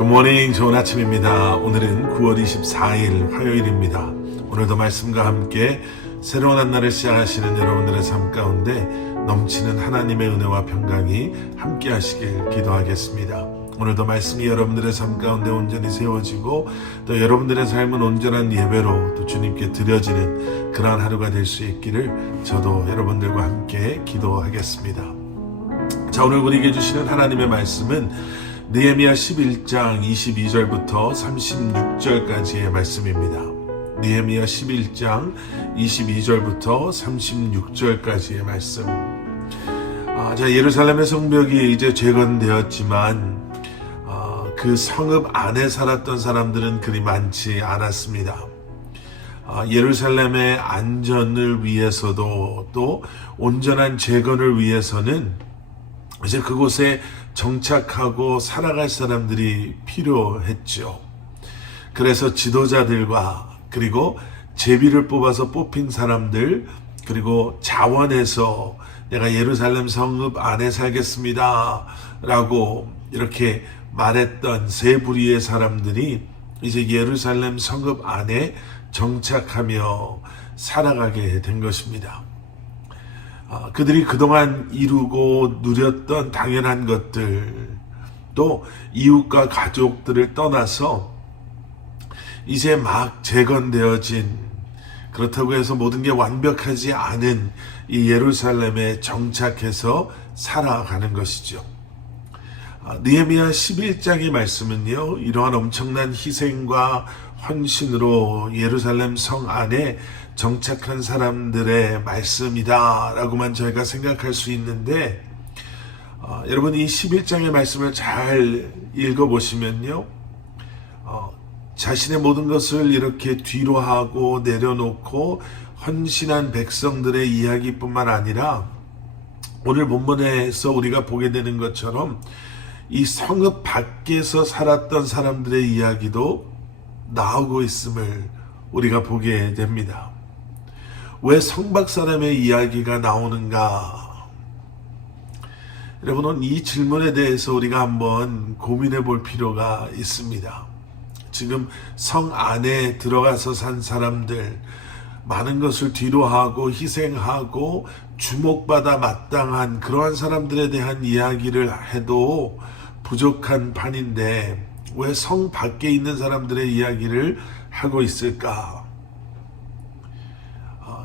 굿모닝, 좋은 아침입니다. 오늘은 9월 24일 화요일입니다. 오늘도 말씀과 함께 새로운 한 날을 시작하시는 여러분들의 삶 가운데 넘치는 하나님의 은혜와 평강이 함께 하시길 기도하겠습니다. 오늘도 말씀이 여러분들의 삶 가운데 온전히 세워지고 또 여러분들의 삶은 온전한 예배로 또 주님께 드려지는 그러한 하루가 될 수 있기를 저도 여러분들과 함께 기도하겠습니다. 자, 오늘 우리에게 주시는 하나님의 말씀은 느헤미야 11장 22절부터 36절까지의 말씀입니다. 느헤미야 11장 22절부터 36절까지의 말씀. 자, 예루살렘의 성벽이 이제 재건되었지만 그 성읍 안에 살았던 사람들은 그리 많지 않았습니다. 예루살렘의 안전을 위해서도 또 온전한 재건을 위해서는 이제 그곳에 정착하고 살아갈 사람들이 필요했죠. 그래서 지도자들과 그리고 제비를 뽑아서 뽑힌 사람들, 그리고 자원해서 내가 예루살렘 성읍 안에 살겠습니다 라고 이렇게 말했던 세 부류의 사람들이 이제 예루살렘 성읍 안에 정착하며 살아가게 된 것입니다. 그들이 그동안 이루고 누렸던 당연한 것들, 또 이웃과 가족들을 떠나서 이제 막 재건되어진, 그렇다고 해서 모든 게 완벽하지 않은 이 예루살렘에 정착해서 살아가는 것이죠. 느헤미야 11장의 말씀은요, 이러한 엄청난 희생과 헌신으로 예루살렘 성 안에 정착한 사람들의 말씀이다 라고만 저희가 생각할 수 있는데, 여러분 이 11장의 말씀을 잘 읽어보시면요, 자신의 모든 것을 이렇게 뒤로 하고 내려놓고 헌신한 백성들의 이야기뿐만 아니라 오늘 본문에서 우리가 보게 되는 것처럼 이 성읍 밖에서 살았던 사람들의 이야기도 나오고 있음을 우리가 보게 됩니다. 왜 성밖 사람의 이야기가 나오는가? 여러분, 이 질문에 대해서 우리가 한번 고민해 볼 필요가 있습니다. 지금 성 안에 들어가서 산 사람들, 많은 것을 뒤로 하고 희생하고 주목받아 마땅한 그러한 사람들에 대한 이야기를 해도 부족한 판인데 왜 성 밖에 있는 사람들의 이야기를 하고 있을까?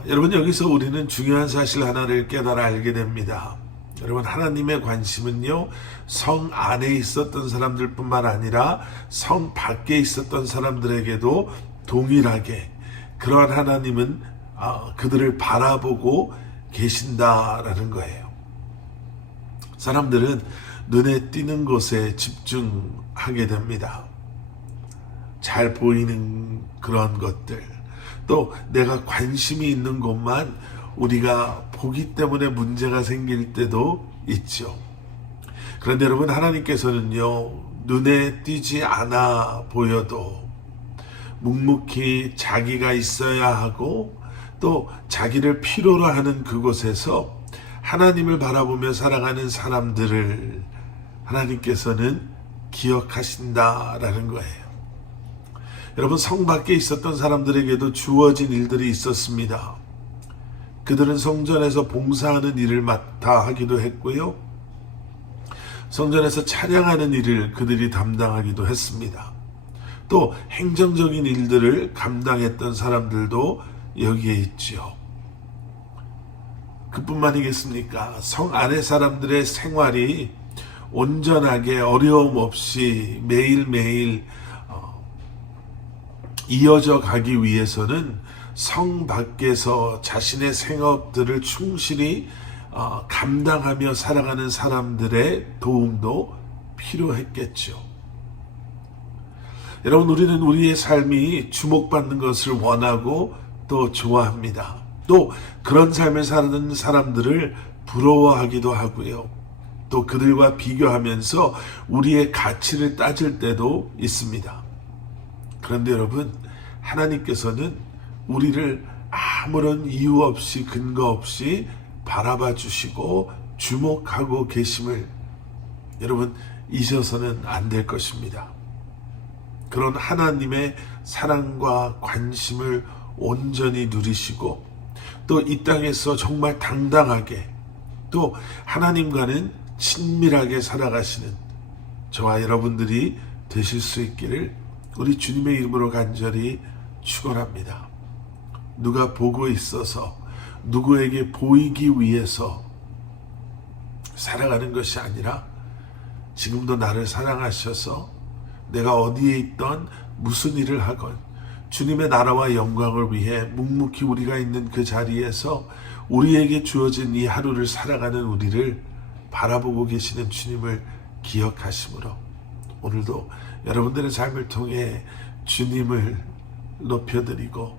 여러분, 여기서 우리는 중요한 사실 하나를 깨달아 알게 됩니다. 여러분, 하나님의 관심은요, 성 안에 있었던 사람들뿐만 아니라 성 밖에 있었던 사람들에게도 동일하게 그러한 하나님은 그들을 바라보고 계신다라는 거예요. 사람들은 눈에 띄는 곳에 집중하게 됩니다. 잘 보이는 그런 것들, 또 내가 관심이 있는 곳만 우리가 보기 때문에 문제가 생길 때도 있죠. 그런데 여러분, 하나님께서는요, 눈에 띄지 않아 보여도 묵묵히 자기가 있어야 하고 또 자기를 필요로 하는 그곳에서 하나님을 바라보며 살아가는 사람들을 하나님께서는 기억하신다라는 거예요. 여러분, 성 밖에 있었던 사람들에게도 주어진 일들이 있었습니다. 그들은 성전에서 봉사하는 일을 맡아 하기도 했고요, 성전에서 찬양하는 일을 그들이 담당하기도 했습니다. 또 행정적인 일들을 감당했던 사람들도 여기에 있죠. 그뿐만이겠습니까? 성 안의 사람들의 생활이 온전하게 어려움 없이 매일매일 이어져 가기 위해서는 성 밖에서 자신의 생업들을 충실히 감당하며 살아가는 사람들의 도움도 필요했겠죠. 여러분, 우리는 우리의 삶이 주목받는 것을 원하고 또 좋아합니다. 또 그런 삶을 사는 사람들을 부러워하기도 하고요, 또 그들과 비교하면서 우리의 가치를 따질 때도 있습니다. 그런데 여러분, 하나님께서는 우리를 아무런 이유 없이 근거 없이 바라봐 주시고 주목하고 계심을 여러분 잊어서는 안 될 것입니다. 그런 하나님의 사랑과 관심을 온전히 누리시고 또 이 땅에서 정말 당당하게 또 하나님과는 친밀하게 살아가시는 저와 여러분들이 되실 수 있기를 우리 주님의 이름으로 간절히 축원합니다. 누가 보고 있어서 누구에게 보이기 위해서 살아가는 것이 아니라 지금도 나를 사랑하셔서 내가 어디에 있던 무슨 일을 하건 주님의 나라와 영광을 위해 묵묵히 우리가 있는 그 자리에서 우리에게 주어진 이 하루를 살아가는 우리를 바라보고 계시는 주님을 기억하심으로 오늘도 여러분들의 삶을 통해 주님을 높여드리고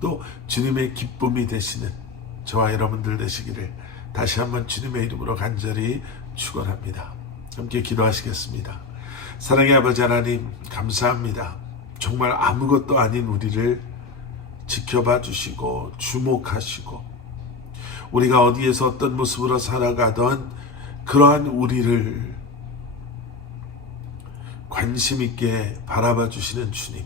또 주님의 기쁨이 되시는 저와 여러분들 되시기를 다시 한번 주님의 이름으로 간절히 축원합니다. 함께 기도하시겠습니다. 사랑의 아버지 하나님, 감사합니다. 정말 아무것도 아닌 우리를 지켜봐 주시고 주목하시고 우리가 어디에서 어떤 모습으로 살아가던 그러한 우리를 관심 있게 바라봐 주시는 주님,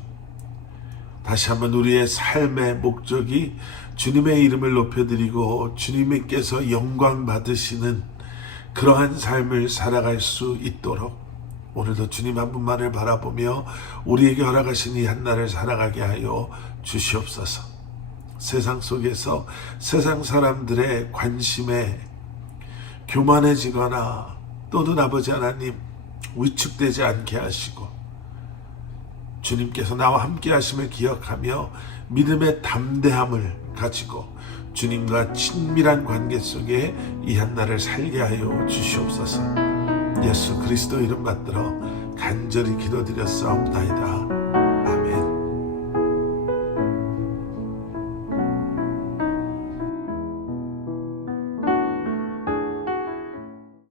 다시 한번 우리의 삶의 목적이 주님의 이름을 높여드리고 주님께서 영광 받으시는 그러한 삶을 살아갈 수 있도록 오늘도 주님 한 분만을 바라보며 우리에게 허락하신 이 한날을 살아가게 하여 주시옵소서. 세상 속에서 세상 사람들의 관심에 교만해지거나 또는 아버지 하나님 위축되지 않게 하시고 주님께서 나와 함께 하심을 기억하며 믿음의 담대함을 가지고 주님과 친밀한 관계 속에 이 한날을 살게 하여 주시옵소서. 예수 그리스도 이름 받들어 간절히 기도드렸사옵나이다.